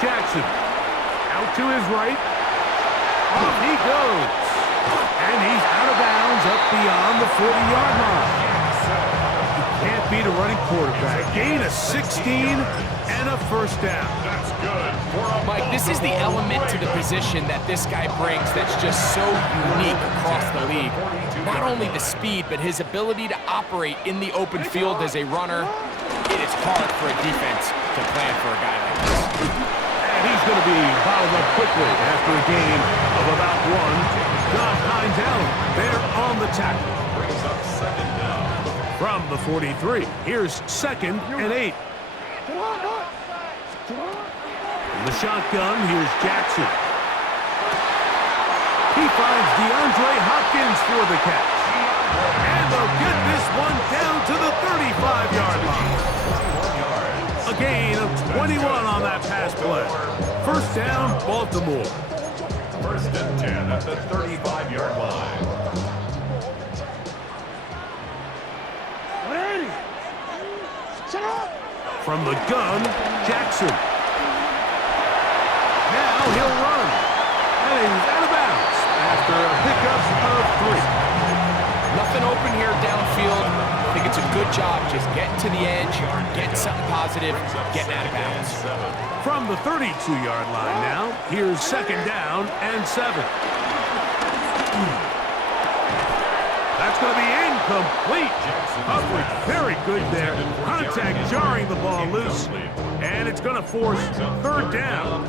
Jackson. Out to his right. Off he goes. And he's out of bounds up beyond the 40-yard line. You can't beat a running quarterback. Gain of 16 and a first down. That's good. Mike, this is the element to the position that this guy brings that's just so unique across the league. Not only the speed, but his ability to operate in the open field as a runner. It is hard for a defense to plan for a guy like this. And he's going to be bottled up quickly after a gain of about one. Josh Hines Allen there on the tackle. Brings up second down. From the 43, here's 2nd and 8. In the shotgun, here's Jackson. He finds DeAndre Hopkins for the catch. And they'll get this one down to the 35-yard line. A gain of 21 on that pass play. First down, Baltimore. First and 10 at the 35-yard line. From the gun, Jackson. Now he'll run. And he's out of bounds after a pickup of 3. Nothing open here downfield. I think it's a good job just getting to the edge, getting something positive, getting out of bounds. From the 32-yard line now, here's 2nd down and 7. That's going to be incomplete. Coverage very good there. Contact jarring the ball loose. And it's going to force 3rd down.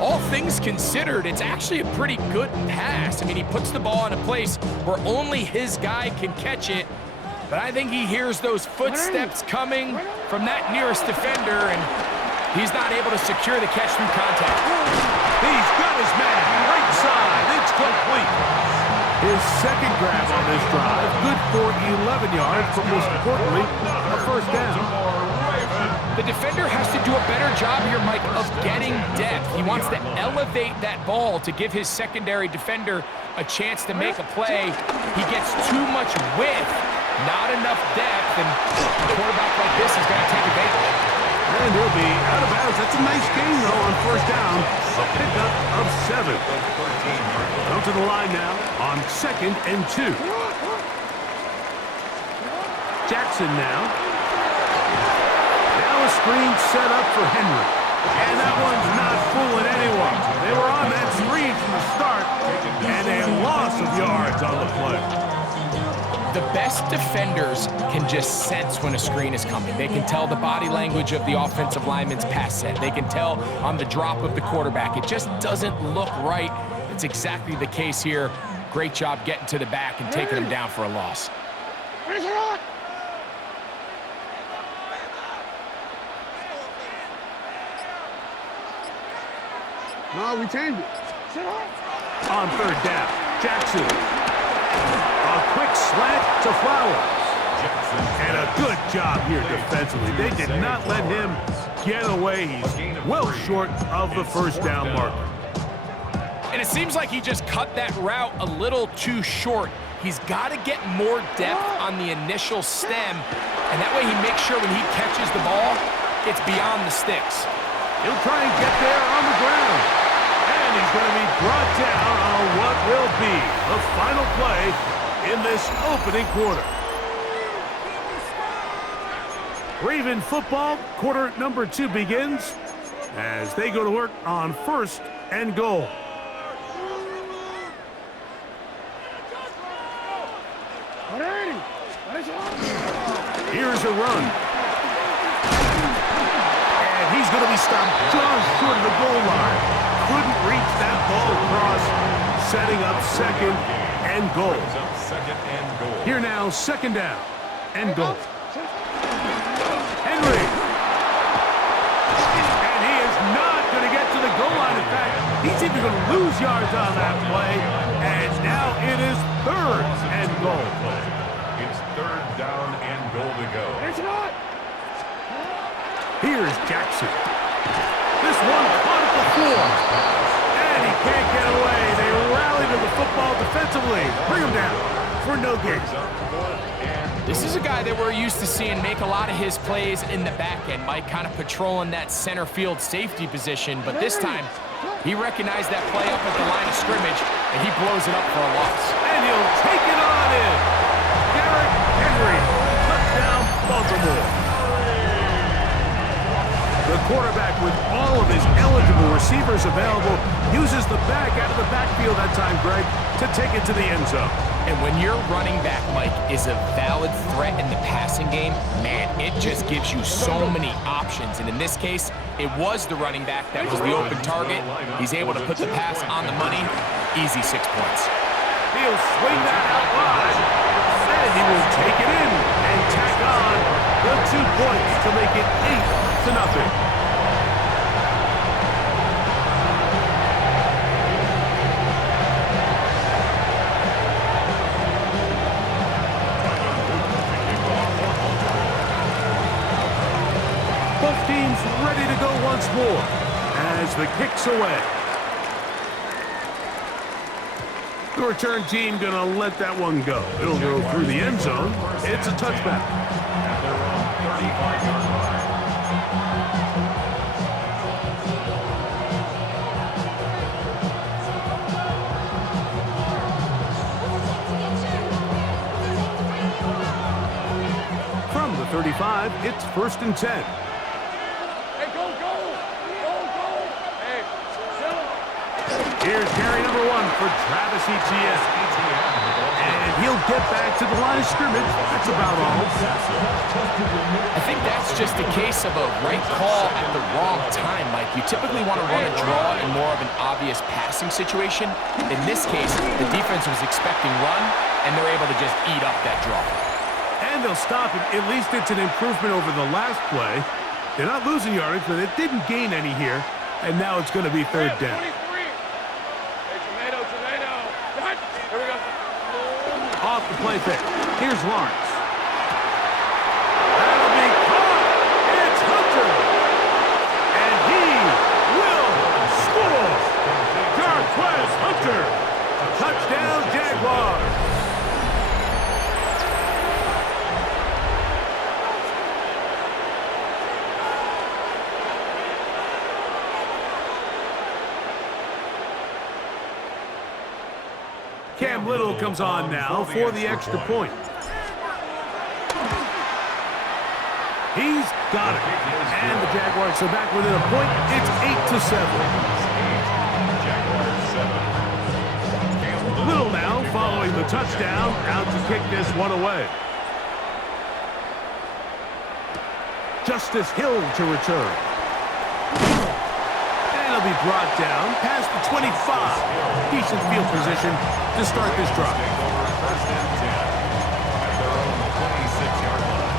All things considered, it's actually a pretty good pass. I mean, he puts the ball in a place where only his guy can catch it. But I think he hears those footsteps coming from that nearest defender, and he's not able to secure the catch through contact. He's got his man right side. It's complete. His 2nd grab on this drive. Good for 11 yards, but most importantly, a first down. The defender has to do a better job here, Mike, of getting depth. He wants to elevate that ball to give his secondary defender a chance to make a play. He gets too much width, not enough depth, and a quarterback like this is going to take advantage. And he'll be out of bounds. That's a nice gain, though, on first down. A pickup of 7. Come to the line now on 2nd and 2. Jackson now. Now a screen set up for Henry. And that one's not fooling anyone. They were on that screen from the start, and a loss of yards on the play. The best defenders can just sense when a screen is coming. They can tell the body language of the offensive lineman's pass set. They can tell on the drop of the quarterback. It just doesn't look right. It's exactly the case here. Great job getting to the back and taking him down for a loss. No, we changed it. On 3rd down, Jackson. A quick slant to Flowers. And a good job here defensively. They did not let him get away. He's well short of the first down marker. And it seems like he just cut that route a little too short. He's got to get more depth on the initial stem, and that way he makes sure when he catches the ball, it's beyond the sticks. He'll try and get there on the ground. And he's going to be brought down on what will be the final play in this opening quarter. Raven football, quarter number 2 begins as they go to work on 1st and goal. Here's a run. And he's going to be stopped just short of the goal line. Couldn't reach that ball across, setting up 2nd and goal. Here now, 2nd down and goal. Henry. And he is not going to get to the goal line. In fact, he's even going to lose yards on that play. And now it is 3rd and goal. It's 3rd down and goal to go. Here's Jackson. This one caught at the floor. And he can't get away. They rally to the football defensively. Bring him down. for no gain. This is a guy that we're used to seeing make a lot of his plays in the back end, Mike, kind of patrolling that center field safety position, but this time he recognized that play up at the line of scrimmage, and he blows it up for a loss. And he'll take it on in. Derrick Henry, touchdown, Baltimore. The quarterback, with all of his eligible receivers available, uses the back out of the backfield that time, Greg, to take it to the end zone. And when your running back, Mike, is a valid threat in the passing game, man, it just gives you so many options. And in this case, it was the running back that was the open target. He's able to put the pass on the money. Easy 6 points. He'll swing that out wide, and he will take it in and tack on the 2 points to make it 8-0. Both teams ready to go once more as the kick's away. The return team gonna let that one go. It'll go through the end zone. It's a touchback. At their own 35-yard line. From the 35, it's 1st and 10. Here's carry number 1 for Travis Etienne. And he'll get back to the line of scrimmage. That's about all. I think that's just a case of a right call at the wrong time, Mike. You typically want to run a draw in more of an obvious passing situation. In this case, the defense was expecting run, and they're able to just eat up that draw. And they'll stop it. At least it's an improvement over the last play. They're not losing yardage, but it didn't gain any here. And now it's going to be 3rd down. Off the play fake. Here's Lawrence. That'll be caught. It's Hunter. And he will score. Jarquez Hunter. Touchdown, Jaguars. Cam Little comes on now for the extra point. He's got it. And the Jaguars are back within a point. It's 8-7. Little now following the touchdown, out to kick this one away. Justice Hill to return. He'll be brought down past the 25. Decent field position to start this drive. 1st and 10 at their own 26-yard line.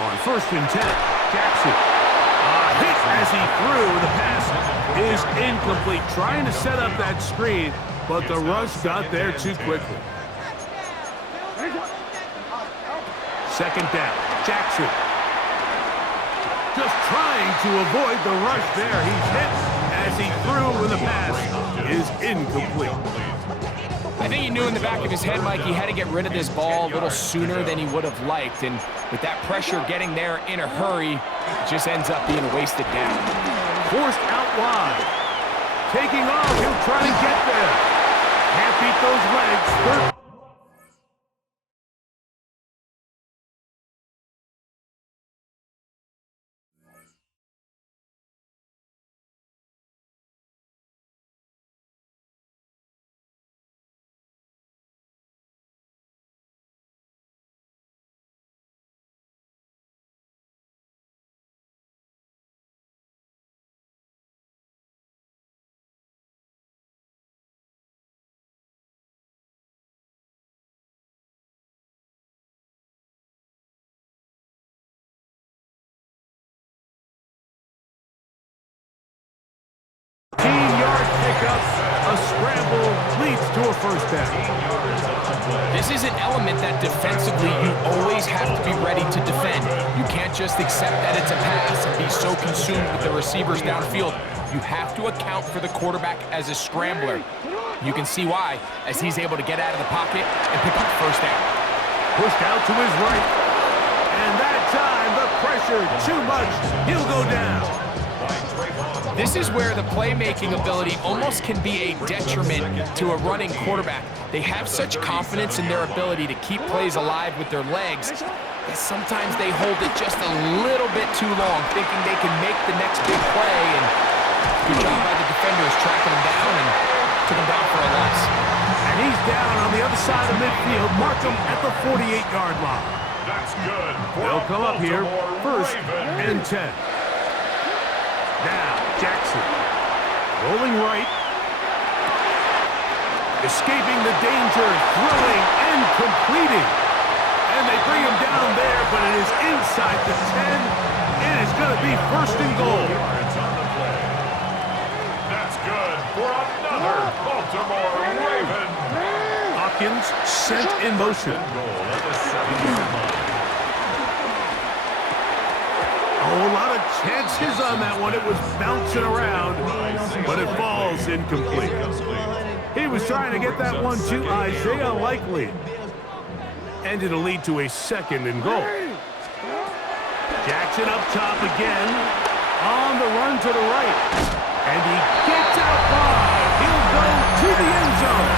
On 1st and 10, Jackson. A hit as he threw. The pass is incomplete. Trying to set up that screen, but the rush got there too quickly. 2nd down, Jackson. Just trying to avoid the rush there. He's hit as he threw, and the pass is incomplete. I think he knew in the back of his head, Mike, he had to get rid of this ball a little sooner than he would have liked. And with that pressure getting there in a hurry, it just ends up being a wasted down. Forced out wide. Taking off, he'll try to get there. Can't beat those legs. A scramble leads to a 1st down. This is an element that defensively you always have to be ready to defend. You can't just accept that it's a pass and be so consumed with the receivers downfield. You have to account for the quarterback as a scrambler. You can see why, as he's able to get out of the pocket and pick up first down. Pushed out to his right. And that time, the pressure too much. He'll go down. This is where the playmaking ability almost can be a detriment to a running quarterback. They have such confidence in their ability to keep plays alive with their legs that sometimes they hold it just a little bit too long, thinking they can make the next big play. And good job by the defenders tracking him down and took him down for a loss. And he's down on the other side of midfield. Mark him at the 48-yard line. That's good. They'll come up here, first and 10. Now, Jackson, rolling right, escaping the danger, throwing and completing. And they bring him down there, but it is inside the 10, and it's going to be first and goal. That's good for another Baltimore Raven. Hopkins sent in motion. Oh, a lot of chances on that one. It was bouncing around, but it falls incomplete. He was trying to get that one to Isaiah Likely. And it'll lead to a second and goal. Jackson up top again. On the run to the right. And he gets out wide. He'll go to the end zone.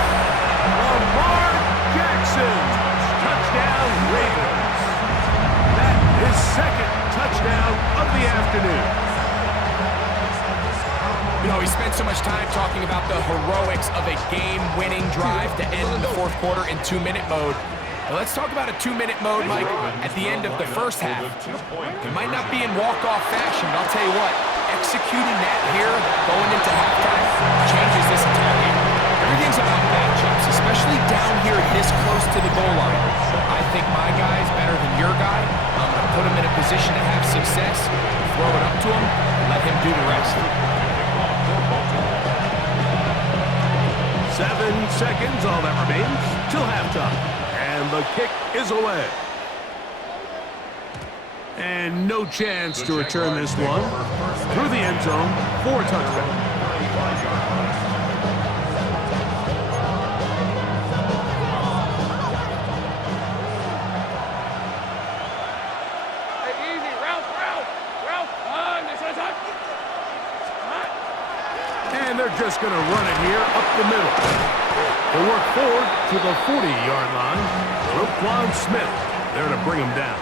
Lamar Jackson. Touchdown Ravens. That is second touchdown of the afternoon. You know, he spent so much time talking about the heroics of a game-winning drive to end the fourth quarter in 2-minute mode. Now let's talk about a 2-minute mode, Mike, at the end of the first half. It might not be in walk-off fashion, but I'll tell you what, executing that here, going into halftime, changes this entire game. Everything's about matchups, especially down here this close to the goal line. I think my guy is better than your guy. I'm going to put him in a position to have success, throw it up to him, and let him do the rest. 7 seconds, all that remains, till halftime. And the kick is away. And no chance to return this one. Through the end zone for a touchdown. And they're just going to run it here up the middle. They work forward to the 40-yard line. Roquan Smith there to bring him down.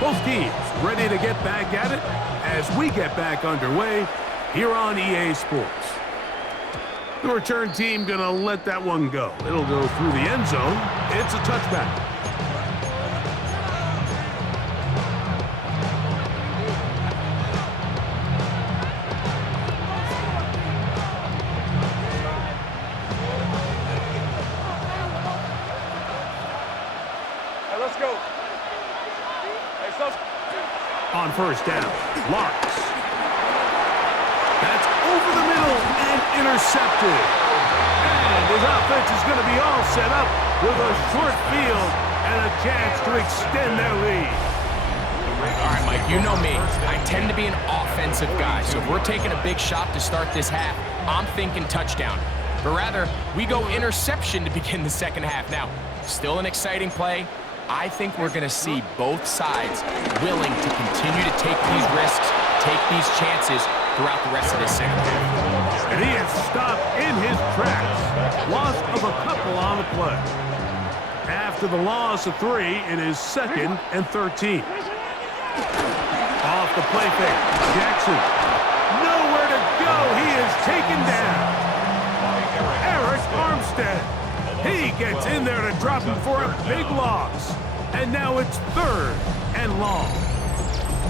Both teams ready to get back at it as we get back underway here on EA Sports. The return team going to let that one go. It'll go through the end zone. It's a touchback. Hey, let's go. Hey, stop. On first down, Lawrence. That's over the middle and intercepted. And his offense is going to be all set up with a short field and a chance to extend their lead. All right, Mike, you know me. I tend to be an offensive guy, so if we're taking a big shot to start this half, I'm thinking touchdown. But rather, we go interception to begin the second half. Now, still an exciting play. I think we're going to see both sides willing to continue to take these risks, take these chances throughout the rest of this second half. And he is stopped in his tracks. Loss of a couple on the play. After the loss of 3, it is 2nd and 13. Off the play fake, Jackson. Nowhere to go. He is taken down. Eric Armstead. He gets in there to drop him for a big loss. And now it's 3rd and long.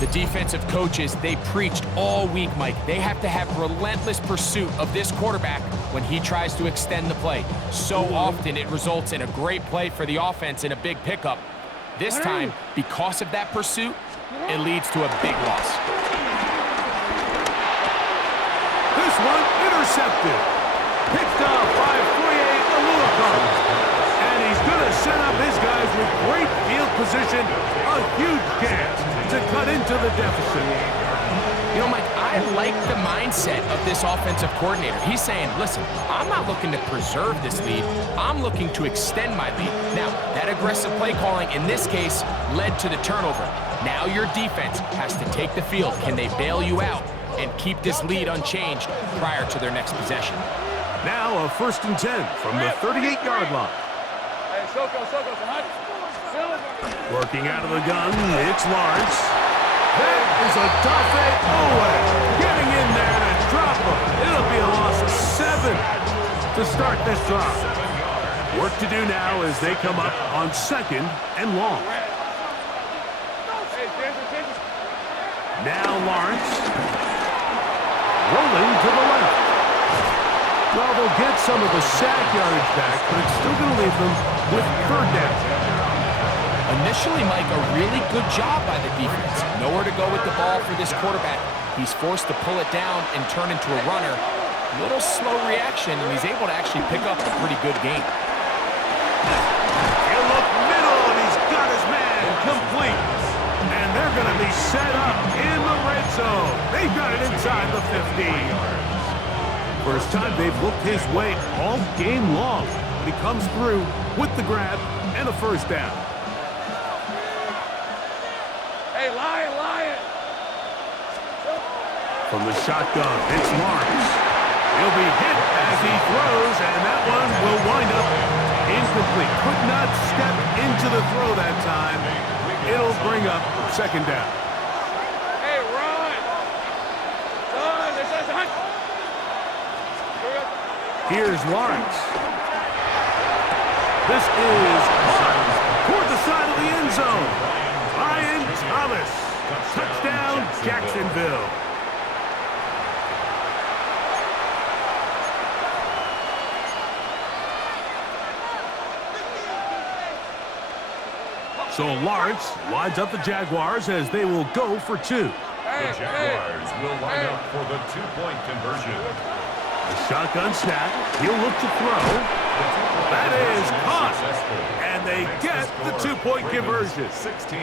The defensive coaches, they preached all week, Mike. They have to have relentless pursuit of this quarterback when he tries to extend the play. So often it results in a great play for the offense and a big pickup. This time, because of that pursuit, it leads to a big loss. This one intercepted. position, a huge chance to cut into the deficit. You know, Mike, I like the mindset of this offensive coordinator. He's saying, listen, I'm not looking to preserve this lead. I'm looking to extend my lead. Now, that aggressive play calling in this case led to the turnover. Now your defense has to take the field. Can they bail you out and keep this lead unchanged prior to their next possession? Now a 1st and 10 from the 38-yard line. Hey, Soko, hunt. Working out of the gun, it's Lawrence. That is a tough hit. Owen getting in there to drop him. It'll be a loss of 7 to start this drive. Work to do now as they come up on 2nd and long. Now Lawrence. Rolling to the left. Well, they'll get some of the sack yardage back, but it's still going to leave them with 3rd down. Initially, Mike, a really good job by the defense. Nowhere to go with the ball for this quarterback. He's forced to pull it down and turn into a runner. A little slow reaction, and he's able to actually pick up a pretty good game. He'll look middle, and he's got his man complete. And they're going to be set up in the red zone. They've got it inside the 50. First time they've looked his way all game long. But he comes through with the grab and a 1st down. Hey, Lion! From the shotgun, it's Lawrence. He'll be hit as he throws, and that one will wind up incomplete. Could not step into the throw that time. It'll bring up 2nd down. Hey, run! Son, there's a hunt! Here's Lawrence. This is caught toward the side of the end zone. Ryan Thomas. Touchdown, Jacksonville. So Lawrence lines up the Jaguars as they will go for 2. The Jaguars will line up for the 2-point conversion. The shotgun snap. He'll look to throw. That is caught. And they get the 2-point conversion. 16.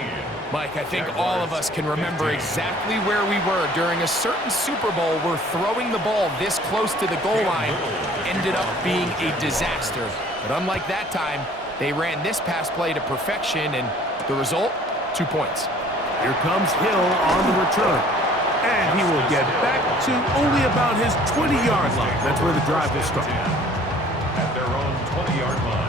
Mike, I think all of us can remember exactly where we were during a certain Super Bowl where throwing the ball this close to the goal line ended up being a disaster. But unlike that time, they ran this pass play to perfection, and the result, 2 points. Here comes Hill on the return. And he will get back to only about his 20-yard line. That's where the drive will start. At their own 20-yard line.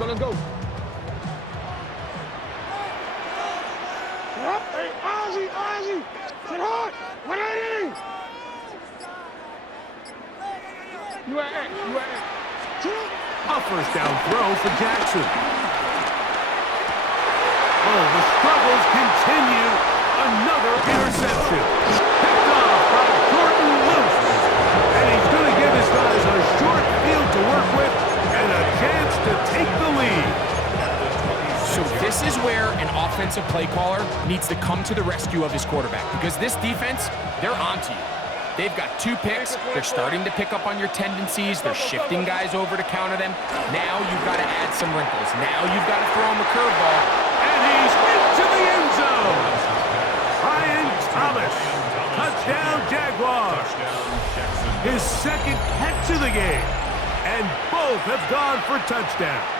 Let's go. Hey, Ozzy! Sit hard! 180! You at A. A 1st down throw for Jackson. Oh, the struggles continue. Another interception. Picked off by Jordan Lewis. And he's going to give his guys a short field to work with and a chance to take the lead. So this is where an offensive play caller needs to come to the rescue of his quarterback, because this defense, they're onto you. They've got 2 picks. They're starting to pick up on your tendencies. They're shifting guys over to counter them. Now you've got to add some wrinkles. Now you've got to throw him a curveball. And he's into the end zone. Ryan Thomas. Touchdown, Jaguars. His 2nd catch of the game. And both have gone for touchdowns.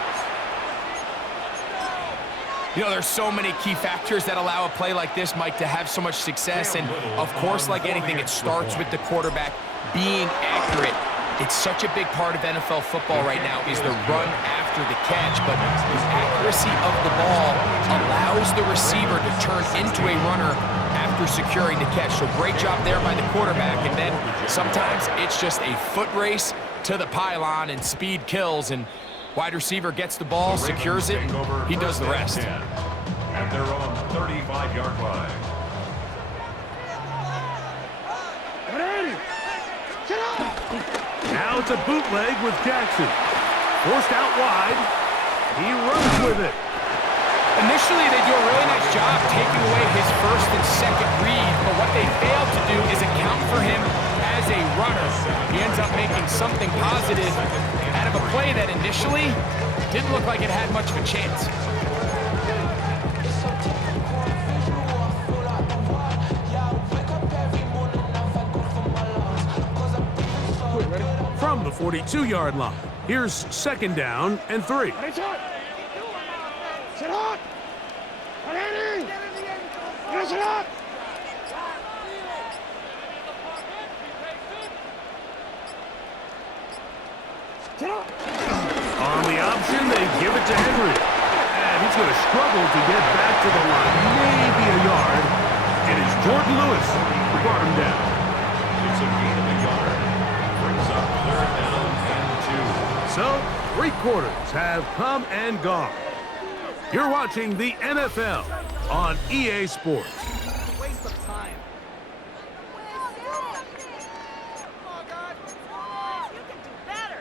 You know, there's so many key factors that allow a play like this, Mike, to have so much success. And, of course, like anything, it starts with the quarterback being accurate. It's such a big part of NFL football right now is the run after the catch. But the accuracy of the ball allows the receiver to turn into a runner after securing the catch. So great job there by the quarterback. And then sometimes it's just a foot race to the pylon and speed kills. And wide receiver gets the ball, secures it, and he does the rest. At their own 35-yard line. Now it's a bootleg with Jackson. Forced out wide. He runs with it. Initially, they do a really nice job taking away his first and second read, but what they fail to do is account for him as a runner. He ends up making something positive out of a play that initially didn't look like it had much of a chance. From the 42-yard line, here's second down and 3. Ready, shot. Sit hot. Ready. Get it up. Sit up. On the option, they give it to Henry. And he's going to struggle to get back to the line. Maybe a yard. It is Jordan Lewis who brought him down. It's a gain of a yard. Brings up third down and 2. So, 3 quarters have come and gone. You're watching the NFL on EA Sports. Waste of time. You can do better.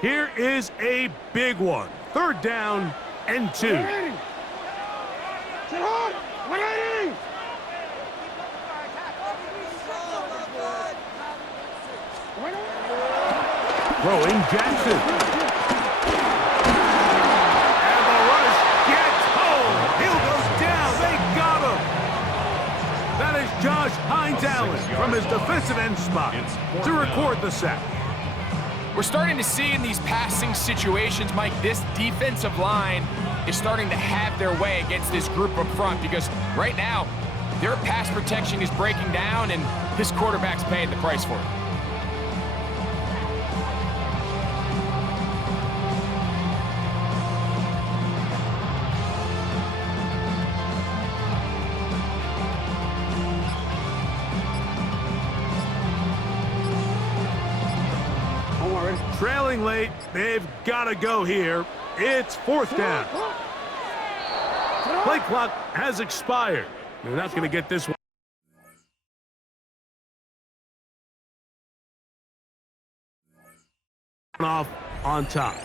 Here is a big one. Third down and 2. Ready. Sit hot. 180. Throwing Jackson. And the rush gets home. He'll go down. They got him. That is Josh Hines Allen from his defensive end spot to record the sack. We're starting to see in these passing situations, Mike, this defensive line is starting to have their way against this group up front because right now, their pass protection is breaking down and this quarterback's paying the price for it. Trailing late, they've got to go here. It's fourth down. Play clock has expired. They're not going to get this one off on top.